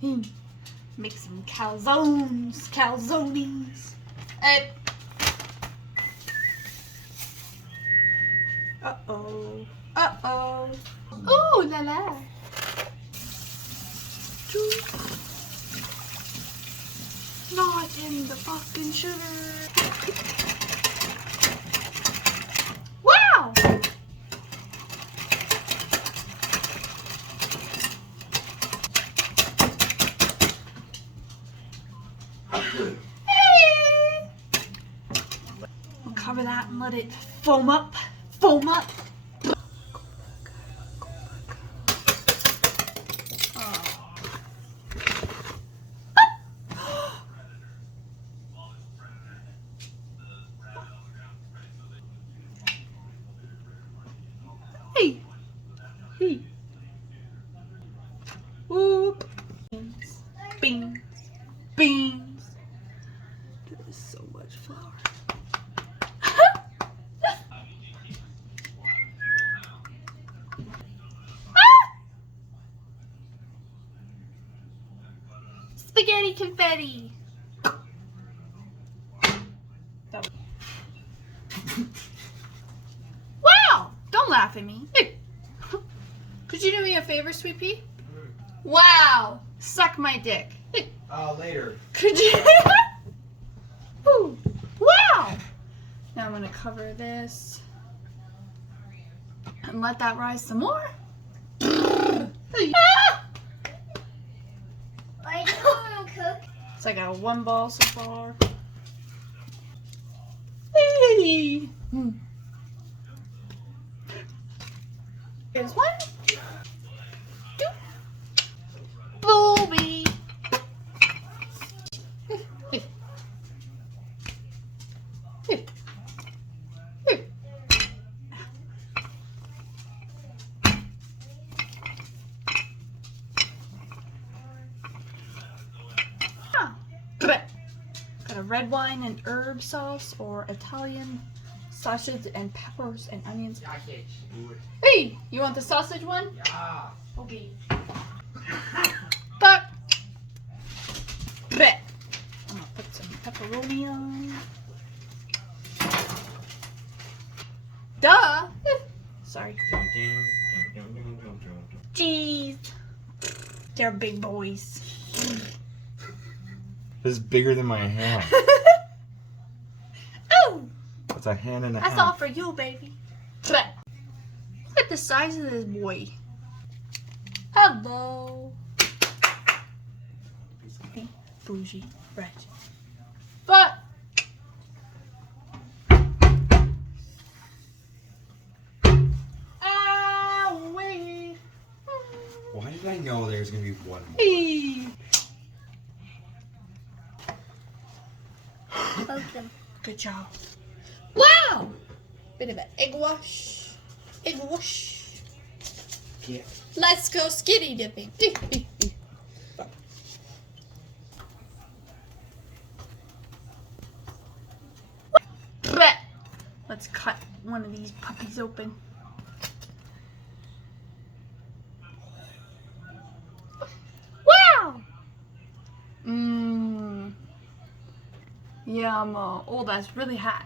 Make some calzones. Calzones. Uh-oh. Uh-oh. Ooh la la. Not in the fucking sugar. Wow! Hey! We'll cover that and let it foam up. Foam up. Hey! Hey! Whoop! Beans. Beans. Beans. There is so much flour. Spaghetti confetti. Wow! Don't laugh at me. Could you do me a favor, Sweet Pea? Wow! Suck my dick. Later. Could you? Ooh. Wow! Now I'm gonna cover this and let that rise some more. So I got one ball so far. Hey. Here's one. Two. Booby. Got a red wine and herb sauce or Italian sausage and peppers and onions. Hey, you want the sausage one? Yeah. Okay. But I'm gonna put some pepperoni on. Duh. Sorry. Jeez. They're big boys. This is bigger than my hand. Oh! It's a hand and a half. That's all for you, baby. Look at the size of this boy. Hello. Bougie, right. But wait. Why did I know there was gonna be one more? Hey. Good job. Wow! Bit of an egg wash. Egg wash. Yeah. Let's go skinny dipping. Let's cut one of these puppies open. Wow! Mmm. Yum. Oh, that's really hot.